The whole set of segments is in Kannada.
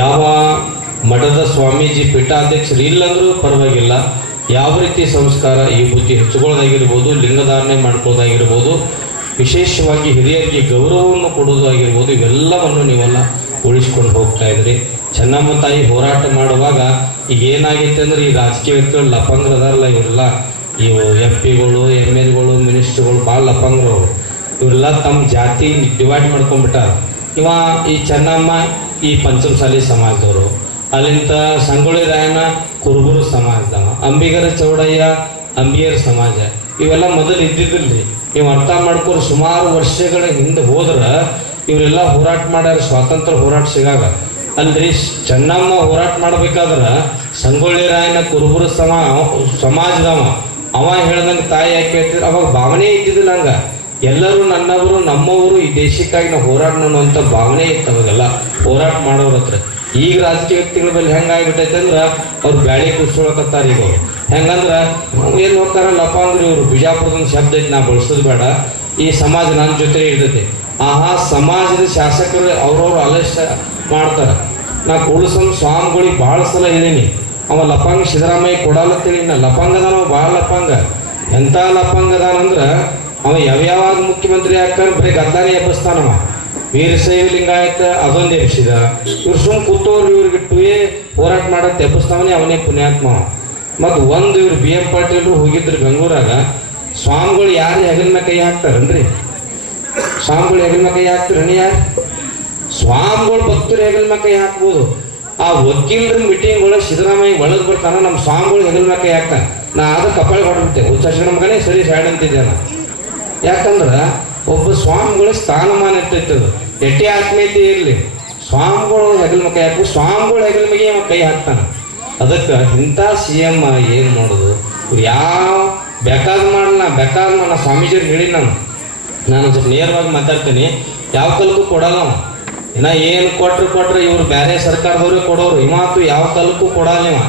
ಯಾವ ಮಠದ ಸ್ವಾಮೀಜಿ ಪೀಠಾಧ್ಯಕ್ಷರು ಇಲ್ಲಂದ್ರೂ ಪರವಾಗಿಲ್ಲ, ಯಾವ ರೀತಿ ಸಂಸ್ಕಾರ ಈ ಬುದ್ಧಿ ಹೆಚ್ಚುಕೊಳ್ಳೋದಾಗಿರ್ಬೋದು, ಲಿಂಗಧಾರಣೆ ಮಾಡ್ಕೊಳ್ಳೋದಾಗಿರ್ಬೋದು, ವಿಶೇಷವಾಗಿ ಹಿರಿಯರಿಗೆ ಗೌರವವನ್ನು ಕೊಡೋದಾಗಿರ್ಬೋದು, ಇವೆಲ್ಲವನ್ನು ನೀವೆಲ್ಲ ಉಳಿಸ್ಕೊಂಡು ಹೋಗ್ತಾ ಇದ್ರಿ. ಚೆನ್ನಮ್ಮ ತಾಯಿ ಹೋರಾಟ ಮಾಡುವಾಗ ಈಗ ಏನಾಗೈತೆ ಅಂದ್ರೆ ಈ ರಾಜಕೀಯ ವ್ಯಕ್ತಿಗಳು ಲಪಂಗ್ರು ಅದಾರಲ್ಲ, ಇವರೆಲ್ಲ ಇವು MP ಗಳು MLಗಳು ಮಿನಿಸ್ಟ್ರುಗಳು ಭಾಳ ಲಪಂಗ್ರು. ಇವರೆಲ್ಲ ತಮ್ಮ ಜಾತಿ ಡಿವೈಡ್ ಮಾಡ್ಕೊಂಡ್ಬಿಟ್ಟಾರ. ಈ ಚೆನ್ನಮ್ಮ ಈ ಪಂಚಮಸಾಲಿ ಸಮಾಜದವರು, ಅಲ್ಲಿಂದ ಸಂಗೊಳ್ಳಿ ರಾಯಣ್ಣ ಕುರುಬರು ಸಮಾಜದವ, ಅಂಬಿಗರ ಚೌಡಯ್ಯ ಅಂಬಿಯರ ಸಮಾಜ, ಇವೆಲ್ಲ ಮೊದಲು ಇದ್ದಿದ್ದಿಲ್ರಿ. ನೀವು ಅರ್ಥ ಮಾಡ್ಕೊಂಡು ಸುಮಾರು ವರ್ಷಗಳ ಹಿಂದೆ ಹೋದ್ರೆ ಇವರೆಲ್ಲ ಹೋರಾಟ ಮಾಡ್ಯಾರ, ಸ್ವಾತಂತ್ರ್ಯ ಹೋರಾಟ ಸಿಗಾಗ. ಅಲ್ರಿ ಚೆನ್ನಮ್ಮ ಹೋರಾಟ ಮಾಡ್ಬೇಕಾದ್ರೆ ಸಂಗೊಳ್ಳಿ ರಾಯಣ್ಣ ಕುರುಬರು ಸಮಾಜದವ ಅವ ಹೇಳ್ದಂಗೆ ತಾಯಿ ಯಾಕೆ ಹೇಳ್ತಿದ್ರು, ಅವಾಗ ಭಾವನೆ ಇದ್ದಿದ್ದಿಲ್ಲ. ಹಂಗ ಎಲ್ಲರೂ ನನ್ನವರು ನಮ್ಮವರು ಈ ದೇಶಕ್ಕಾಗಿ ನಾವು ಹೋರಾಟ ಅನ್ನುವಂಥ ಭಾವನೆ ಇತ್ತು ಅವಾಗೆಲ್ಲ ಹೋರಾಟ ಮಾಡೋರ ಹತ್ರ. ಈಗ ರಾಜಕೀಯ ವ್ಯಕ್ತಿಗಳ ಮೇಲೆ ಹೆಂಗಾಗ್ಬಿಟ್ಟೈತೆ ಅಂದ್ರೆ ಅವ್ರು ಬ್ಯಾಳಿ ಕುಡ್ಸ್ಕೊಳಕತ್ತಾರ. ಈಗ ಹೆಂಗಂದ್ರೆ ಏನು ಹೋಗ್ತಾರ ಲಪಾಂಗ್ರಿ ಇವರು ಬಿಜಾಪುರದ ಶಬ್ದ ಐತಿ, ನಾ ಬಳಸೋದು ಬೇಡ, ಈ ಸಮಾಜ ನನ್ನ ಜೊತೆ ಇರ್ತೈತಿ. ಸಮಾಜದ ಶಾಸಕರು ಅವ್ರವ್ರು ಆಲಸ್ಯ ಮಾಡ್ತಾರೆ. ನಾ ಕೂಡಸಂ ಸ್ವಾಮಿಗಳಿಗೆ ಭಾಳ ಸಲ ಹೇಳಿನಿ, ಅವ ಲಪಾಂಗ ಸಿದ್ದರಾಮಯ್ಯ ಕೊಡಲತ್ತೇಳಿ. ನಾ ಲಪಾಂಗದಾನ ಭಾಳ ಲಪಾಂಗ. ಎಂಥ ಲಪಾಂಗದಾನಂದ್ರೆ ಅವ ಯಾವ್ಯಾವಾಗ ಮುಖ್ಯಮಂತ್ರಿ ಆಗ್ತಾನೆ ಬರೀ ಗದ್ದಾನೆ ಎಬ್ಬಿಸ್ತಾನವ. ವೀರಶೈವ ಲಿಂಗಾಯತ ಅದೊಂದು ಎಬ್ಬಿಸಿದ. ಇವ್ರು ಸುಮ್ ಕೂತವ್ರು ಇವ್ರಿಗೆ ಟುಯೇ ಹೋರಾಟ ಮಾಡತ್ತೆ ಎಬ್ಬಿಸ್ತಾವನೇ ಅವನೇ ಪುಣ್ಯಾತ್ಮ. ಮತ್ತು ಒಂದು ಇವ್ರು BM ಪಾಟೀಲ್ರು ಹೋಗಿದ್ರು ಬೆಂಗಳೂರಾಗ. ಸ್ವಾಮಿಗಳು ಯಾರು ಹೆಗಲ ಮೇಲೆ ಕೈ ಹಾಕ್ತಾರನ್ರಿ? ಸ್ವಾಮಿಗಳು ಹೆಗಲ ಮೇಲೆ ಕೈ ಹಾಕ್ತಾರನಿ? ಯಾರು ಸ್ವಾಮಿಗಳು ಭಕ್ತರು ಹೆಗಲ ಮೇಲೆ ಕೈ ಹಾಕ್ಬೋದು. ಆ ವಕೀಲರ ಮೀಟಿಂಗ್ ಒಳಗೆ ಸಿದ್ದರಾಮಯ್ಯ ಒಳಗೆ ಬರ್ತಾನ, ನಮ್ಮ ಸ್ವಾಮಿಗಳು ಹೆಗಲ ಮೇಲೆ ಕೈ ಹಾಕ್ತಾನೆ. ನಾ ಆದ ಕಪಾಳಿ ಹೊಡ್ಬಿಡ್ತೇವೆ, ಉಚ್ಚಾರಿಸಿದ ಮಗನೇ ಸರಿ ಸೈಡ್ ಅಂತಿದ್ದೆ ನಾ. ಯಾಕಂದ್ರೆ ಒಬ್ಬ ಸ್ವಾಮಿಗಳ ಸ್ಥಾನಮಾನ ಇರ್ತೈತದು. ಎಟ್ಟೆ ಆತ್ಮೀಯತೆ ಇರಲಿ, ಸ್ವಾಮಿಗಳು ಹೆಗಲ ಮೇಲೆ ಕೈ ಹಾಕಿ ಸ್ವಾಮಿಗಳು ಹೆಗಲ ಮೇಲೆ ಕೈ ಹಾಕ್ತಾನೆ. ಅದಕ್ಕೆ ಇಂಥ CM ಏನು ಮಾಡೋದು? ಯಾವ ಬೇಕಾದ್ ಮಾಡಲ್ಲ, ಬೇಕಾದ್ ನಾ ಸ್ವಾಮೀಜಿಯವ್ರು ಹೇಳಿ ನಾನು ಸ್ವಲ್ಪ ನೇರವಾಗಿ ಮಾತಾಡ್ತೀನಿ. ಯಾವ ಕಾಲಕ್ಕೂ ಕೊಡಲ್ಲ ಅವ. ಇನ್ನ ಏನು ಕೊಟ್ರೆ ಇವ್ರು ಬೇರೆ ಸರ್ಕಾರದವ್ರಿಗೆ ಕೊಡೋರು. ಇವತ್ತು ಯಾವ ಕಾಲಕ್ಕೂ ಕೊಡಲ್ಲ. ಇವ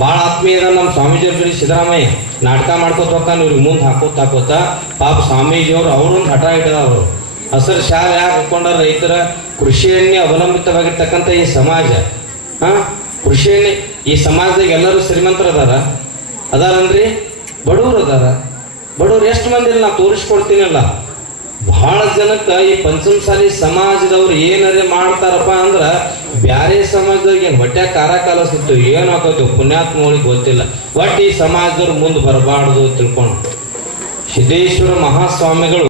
ಭಾಳ ಆತ್ಮೀಯ ಇದ ನಮ್ಮ ಸ್ವಾಮೀಜಿಯವ್ರ ಜೊತೆ ಸಿದ್ದರಾಮಯ್ಯ ನಾಟಕ ಮಾಡ್ಕೋತ ಹೋಗ್ತಾನೆ. ಇವ್ರಿಗೆ ಮುಂದೆ ಹಾಕೋತ ಪಾಪ ಸ್ವಾಮೀಜಿಯವರು ಅವ್ರೊಂದು ಹಠ ಹಿಡಿದವರು. ಹಸಿರು ಶಾಲೆ ಯಾಕೆ ಹಾಕೊಂಡ ರೈತರ ಕೃಷಿಯನ್ನೇ ಅವಲಂಬಿತವಾಗಿರ್ತಕ್ಕಂಥ ಈ ಸಮಾಜ, ಕೃಷಿಯನ್ನೇ ಈ ಸಮಾಜದಾಗ ಎಲ್ಲರೂ ಶ್ರೀಮಂತರು ಅದಾರನ್ರಿ, ಬಡವರು ಬಡವ್ರು ಎಷ್ಟು ಮಂದಿ ಇಲ್ಲ, ನಾ ತೋರಿಸ್ಕೊಡ್ತೀನಲ್ಲ. ಬಹಳ ಜನಕ್ಕೆ ಈ ಪಂಚಮಸಾಲಿ ಸಮಾಜದವ್ರು ಏನರೇ ಮಾಡ್ತಾರಪ್ಪ ಅಂದ್ರೆ ಬ್ಯಾರೆ ಸಮಾಜದಾಗ ಏನು ಹೊಟ್ಟೆ ಕಾರ ಕಾಲಿಸ್ತು ಏನು ಹಾಕೋತೀವಿ ಪುಣ್ಯಾತ್ಮಗಳಿಗೆ ಗೊತ್ತಿಲ್ಲ. ಒಟ್ಟು ಈ ಸಮಾಜದವ್ರು ಮುಂದೆ ಬರಬಾರ್ದು ತಿಳ್ಕೊಂಡು ಸಿದ್ದೇಶ್ವರ ಮಹಾಸ್ವಾಮಿಗಳು